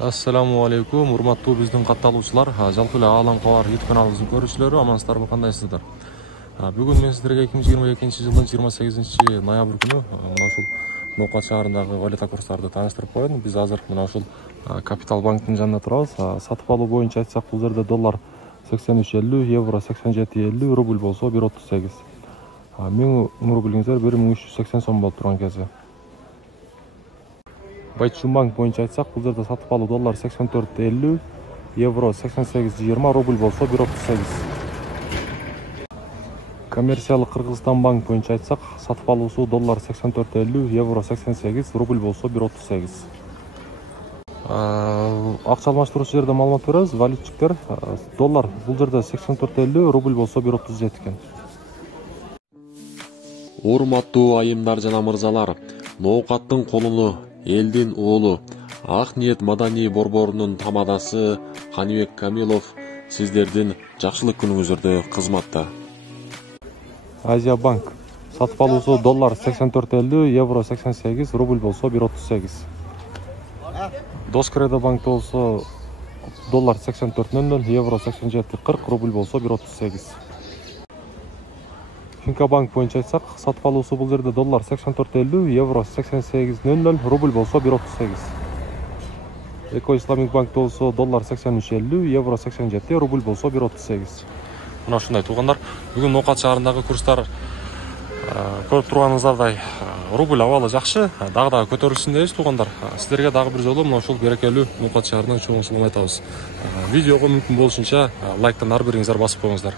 Ассаламу алейкум, урматтуу биздин катталуучулар, жалпы эле Аалам кабар YouTube каналыбыздын көрүүчүлөрү, амансыздарбы, кандайсыздар? Бүгүн мен сиздерге 2022 жылдын 28 ноябрь күнү мына ушул Ноокат шаарындагы валюта курстарды тааныштырып коеюн. Биз азыр мына ушул Капитал банктын жанында турабыз. Сатып алуу боюнча айтсак, бул жерде доллар 83.50, евро 87.50, рубль болсо 1.38. 1000 рублиңиздер 1380 сом болуп турган кези. Банк боюнча айтсак, бул жерде сатып алуу доллар 84.50, евро 88.20, рубль болсо 1.38. Коммерциялык Кыргызстан банк боюнча айтсак, сатып алуусу доллар 84.50, евро 88, рубль болсо 1.38. Акча алмаштыруучу жерде маалымат беребиз. Валютчиктер доллар бул жерде 84.50, рубль болсо 1.37 экен. Урматтуу айымдар жана мырзалар, Ноокаттын колуну элдин уулу, Ак ниет маданий борборунун тамадасы Каныбек Камилов сиздердин жакшылык күнүңүздөрдө кызматта. Азия банк сатып алуусу доллар 84.50, евро 88, рубль болсо 1.38. Доскредо банк болсо доллар 84.00, евро 87.40, рубль болсо 1.38. Финка банк боюнча айтсак, сатып алуусу бул жерде доллар 84.50, евро 88.00, рубль болсо 1.38. Эко Исламик банк болсо доллар 83.50, евро 87, рубль болсо 1.38. Мына ушундай туугандар, бүгүн Ноокат шаарындагы курстар көрүп турганыңыздардай рубль абалы жакшы, дагы көтөрүлсүн дейбиз туугандар. Сиздерге дагы бир жолу мына ушул берекелүү Ноокат шаарынан чоң салам айтабыз. Видеого мүмкүн болушунча лайктан ар бириңиздер басып коюңуздар.